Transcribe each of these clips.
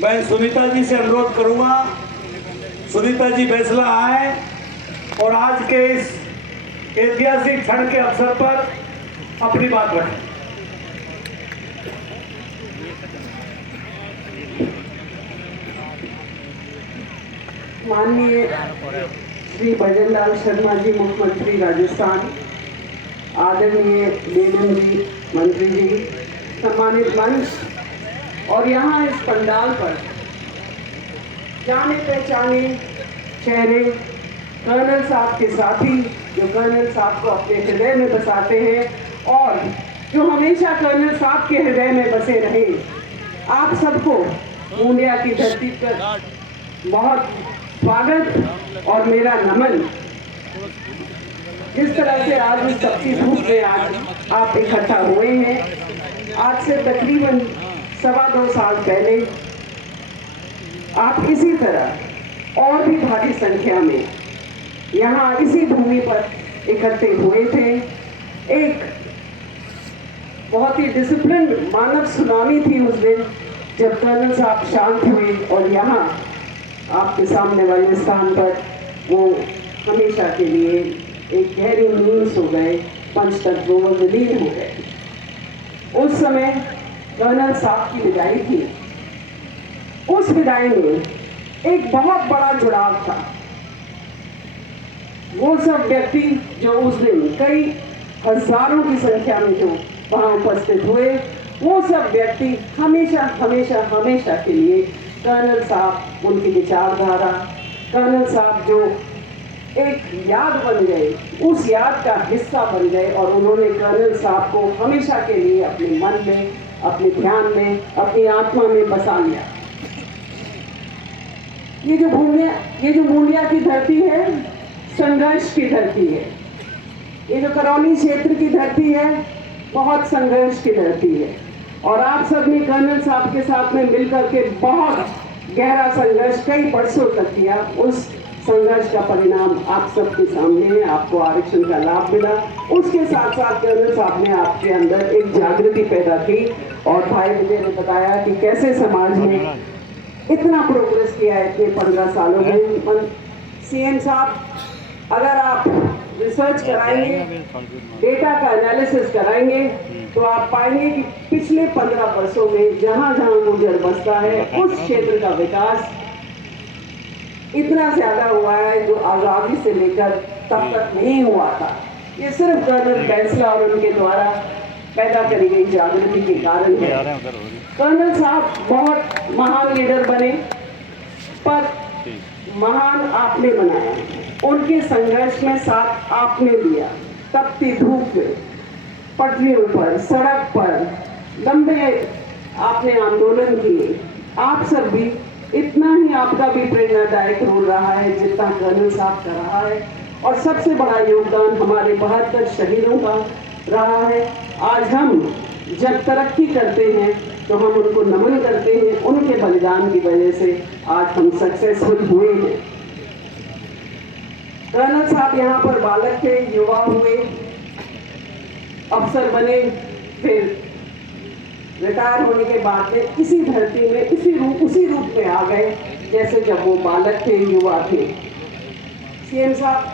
मैं सुनीता जी से अनुरोध करूंगा, सुनीता जी बैसला आए और आज के इस ऐतिहासिक क्षण के अवसर पर अपनी बात रखें। माननीय श्री भजनलाल शर्मा जी, मुख्यमंत्री राजस्थान, आदरणीय बेगम जी, मंत्री जी, सम्मानित मंच और यहाँ इस पंडाल पर जाने पहचाने चेहरे, कर्नल साहब के साथी जो कर्नल साहब को अपने हृदय में बसाते हैं और जो हमेशा कर्नल साहब के हृदय में बसे रहे, आप सबको मुंडिया की धरती पर बहुत स्वागत और मेरा नमन। जिस तरह से आज इस तपती धूप में आज आप इकट्ठा हुए हैं, आज से तकरीबन 2.25 साल पहले आप इसी तरह और भी भारी संख्या में यहाँ इसी भूमि पर इकट्ठे हुए थे। एक बहुत ही डिसिप्लिन मानव सुनामी थी उस दिन जब कर्नल साहब शांत हुए और यहाँ आपके सामने वाले स्थान पर वो हमेशा के लिए एक गहरी नींद सो गए, पंचतत्वों में विलीन हो गए। उस समय कर्नल साहब की विदाई थी। उस विदाई में एक बहुत बड़ा जुड़ाव था। वो सब व्यक्ति जो उस दिन कई हजारों की संख्या में जो वहाँ उपस्थित हुए, वो सब व्यक्ति हमेशा हमेशा हमेशा के लिए कर्नल साहब, उनकी विचारधारा, कर्नल साहब जो एक याद बन गए, उस याद का हिस्सा बन गए और उन्होंने कर्नल साहब को हमेशा के लिए अपने मन में, अपने ध्यान में, अपनी आत्मा में बसा लिया। ये जो मुंडिया की धरती है, संघर्ष की धरती है। ये जो करौली क्षेत्र की धरती है, बहुत संघर्ष की धरती है और आप सब ने कर्नल साहब के साथ में मिलकर के बहुत गहरा संघर्ष कई वर्षों तक किया। उस संघर्ष का परिणाम आप सबके सामने है। आपको आरक्षण का लाभ मिला। उसके साथ साथ कर्नल साहब ने आपके अंदर एक जागृति पैदा की और भाई विजय ने बताया कि कैसे समाज में इतना प्रोग्रेस किया है इतने 15 सालों में। सीएम साहब, अगर आप रिसर्च कराएंगे, डेटा का एनालिसिस कराएंगे, तो आप पाएंगे कि पिछले 15 वर्षों में जहां जहां गुर्जर बसता है, उस क्षेत्र का विकास इतना ज्यादा हुआ है जो आजादी से लेकर तब तक नहीं हुआ था। ये सिर्फ कर्नल बैसला और उनके द्वारा पैदा करी गई जागृति के कारण है। कर्नल साहब बहुत महान लीडर बने, पर महान आपने बनाया। उनके संघर्ष में साथ आपने लिया। तपती धूप में, पटरियों पर, सड़क पर लंबे आपने आंदोलन किए। आप सब भी, इतना ही आपका भी प्रेरणादायक रोल रहा है जितना कर्नल साहब का रहा है। और सबसे बड़ा योगदान हमारे 72 शहीदों का रहा है। आज हम जब तरक्की करते हैं तो हम उनको नमन करते हैं। उनके बलिदान की वजह से आज हम सक्सेसफुल हुए हैं। कर्नल साहब यहाँ पर बालक थे, युवा हुए, अफसर बने, फिर रिटायर होने के बाद में इसी धरती में उसी रूप में आ गए जैसे जब वो बालक थे, युवा थे। सीएम साहब,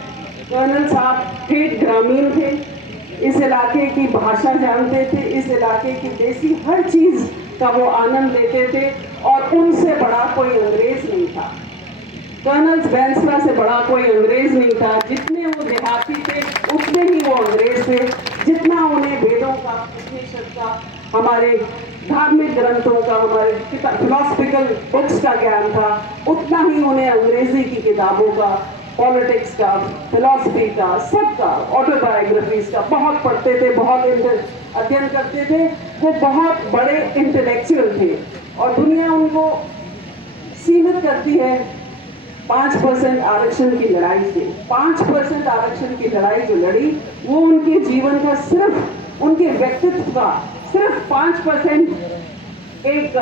कर्नल साहब ठेठ ग्रामीण थे, इस इलाके की भाषा जानते थे, इस इलाके की देसी हर चीज का वो आनंद लेते थे और उनसे बड़ा कोई अंग्रेज नहीं था। कर्नल बैसला से बड़ा कोई अंग्रेज नहीं था। जितने वो देहाती थे उतने ही वो अंग्रेज थे। जितना उन्हें वेदों का, उपनिषद का, हमारे धार्मिक ग्रंथों का, हमारे फिलोसफिकल बुक्स का ज्ञान था, उतना ही उन्हें अंग्रेजी की किताबों का, पॉलिटिक्स का, फिलॉसफी का, सबका, ऑटोबायोग्राफीज का बहुत पढ़ते थे, बहुत अध्ययन करते थे। वो बहुत बड़े इंटेलेक्चुअल थे और दुनिया उनको सीमित करती है 5% आरक्षण की लड़ाई से। 5% आरक्षण की लड़ाई जो लड़ी, वो उनके जीवन का सिर्फ, उनके व्यक्तित्व का सिर्फ 5% एक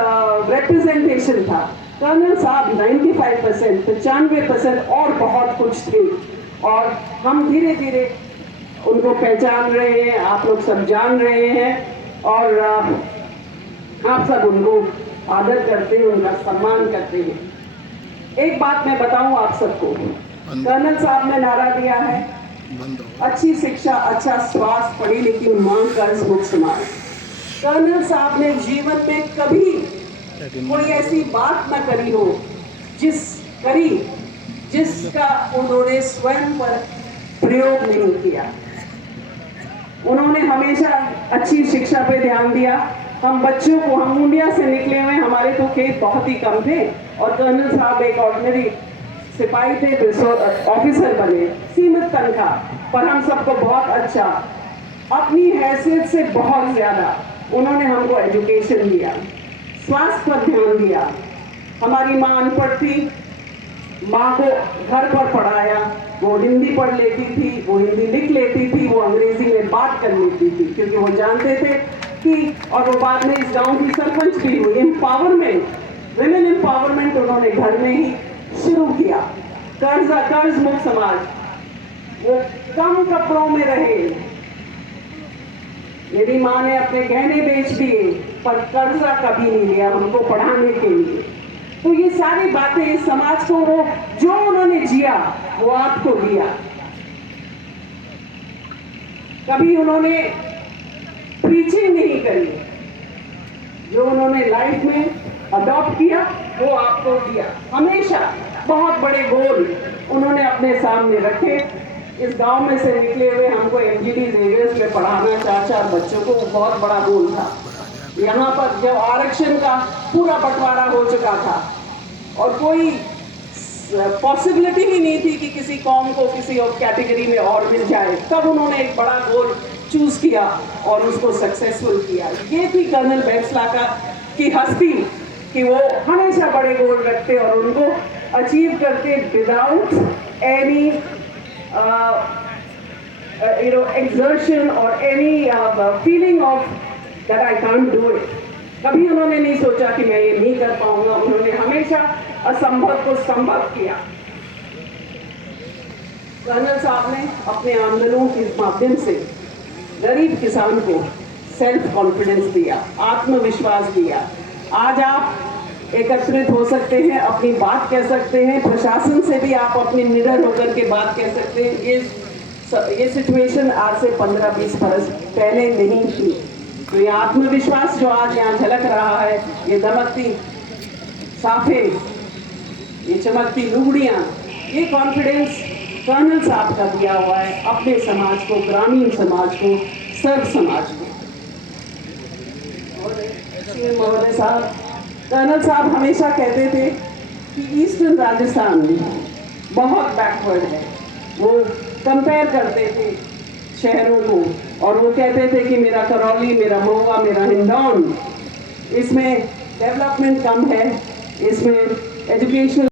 रिप्रेजेंटेशन था। कर्नल साहब 95%, 95% और बहुत कुछ थे और हम धीरे धीरे उनको पहचान रहे हैं। आप लोग सब जान रहे हैं और आप सब उनको आदर करते हैं, उनका सम्मान करते हैं। एक बात मैं बताऊं आप सबको, कर्नल साहब ने नारा दिया है, अच्छी शिक्षा, अच्छा स्वास्थ्य, पढ़ी लिखी मां, कर्ज मुक्त समाज। कर्नल साहब ने जीवन में कभी कोई ऐसी बात न करी हो जिसका उन्होंने स्वयं पर प्रयोग नहीं किया। उन्होंने हमेशा अच्छी शिक्षा पे ध्यान दिया। हम बच्चों को, हम मुंडिया से निकले हुए, हमारे तो खेत बहुत ही कम थे और कर्नल साहब एक ऑर्डिनरी सिपाही थे, ऑफिसर बने, सीमित तनख्वाह, पर हम सबको बहुत अच्छा, अपनी हैसियत से बहुत ज्यादा उन्होंने हमको एजुकेशन दिया, स्वास्थ्य पर ध्यान दिया। हमारी माँ अनपढ़ थी, माँ को घर पर पढ़ाया, वो हिंदी पढ़ लेती थी, वो हिंदी लिख लेती थी, वो अंग्रेजी में बात कर लेती थी, क्योंकि वो जानते थे कि, और वो बाद में इस गांव की सरपंच भी हुई। एम्पावरमेंट, विमेन एम्पावरमेंट उन्होंने घर में ही शुरू किया। कर्ज मुक्त समाज, वो कम कपड़ों में रहे, मेरी माँ ने अपने गहने बेच दिए पर कर्जा कभी नहीं लिया हमको पढ़ाने के लिए। तो ये सारी बातें समाज को, वो जो उन्होंने जिया वो आपको दिया। कभी उन्होंने प्रीचिंग नहीं करी, जो उन्होंने लाइफ में अडॉप्ट किया वो आपको दिया। हमेशा बहुत बड़े गोल उन्होंने अपने सामने रखे। इस गांव में से निकले हुए हमको एमजीडी जेवियर्स में पढ़ाना 4-4 बच्चों को, बहुत बड़ा गोल था। यहाँ पर जब आरक्षण का पूरा बंटवारा हो चुका था और कोई पॉसिबिलिटी ही नहीं थी कि किसी कौम को किसी और कैटेगरी में और मिल जाए, तब उन्होंने एक बड़ा गोल चूज किया और उसको सक्सेसफुल किया। ये थी कर्नल बैसला की हस्ती कि वो हमेशा बड़े गोल रखते और उनको अचीव करते without any exertion or any feeling of that I can't do it. कभी उन्होंने नहीं सोचा कि मैं ये नहीं कर पाऊंगा। उन्होंने हमेशा असंभव को संभव किया। कर्नल साहब ने अपने आंदोलनों के माध्यम से गरीब किसान को सेल्फ कॉन्फिडेंस दिया, आत्मविश्वास दिया। आज आप एकत्रित हो सकते हैं, अपनी बात कह सकते हैं, प्रशासन से भी आप अपनी निडर होकर के बात कह सकते हैं। ये सिचुएशन आज से 15-20 बरस पहले नहीं थी। तो ये आत्मविश्वास जो आज यहाँ झलक रहा है, ये दमकती साफे, ये चमकती लुगड़ियाँ, ये कॉन्फिडेंस कर्नल साहब का दिया हुआ है अपने समाज को, ग्रामीण समाज को, सर्व समाज को। महोदय साहब, कर्नल साहब हमेशा कहते थे कि ईस्टर्न राजस्थान बहुत बैकवर्ड है। वो कंपेयर करते थे शहरों को और वो कहते थे कि मेरा करौली, मेरा महुआ, मेरा हिंडौन, इसमें डेवलपमेंट कम है, इसमें एजुकेशनल